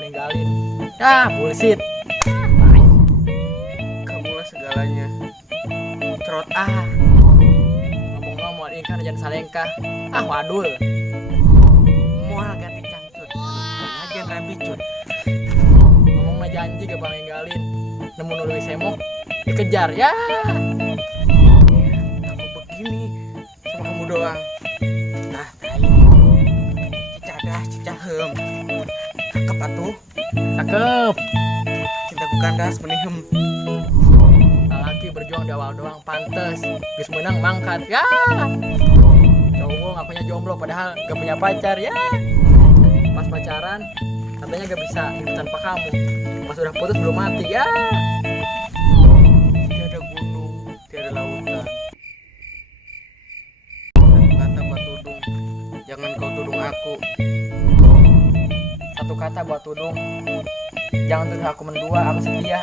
gua ninggalin. Ya bullshit. Kamulah segalanya. Trot Ngomong-ngomong ini kan jangan salengkah. Wadul. mual ganti cangcut. Agen rapi cut. Ngomongnya janji gak bakal ninggalin. Nemu nului semok dikejar ya. Aku begini sama kamu doang. Nah, tai. Cicadah, cicahem. Cakep atuh. Cakep. Cintaku kandas menihem. Laki berjuang di awal doang pantes. Geus menang mangkat ya. Cowok ngakunya jomblo padahal gak punya pacar ya. Pas pacaran katanya gak bisa hidup tanpa kamu. Pas udah putus belum mati ya. Tiada gunung, tiada lautan. Satu kata buat tudung. Jangan kau tudung aku. Satu kata buat tudung. Jangan tuduh aku mendua, aku setia.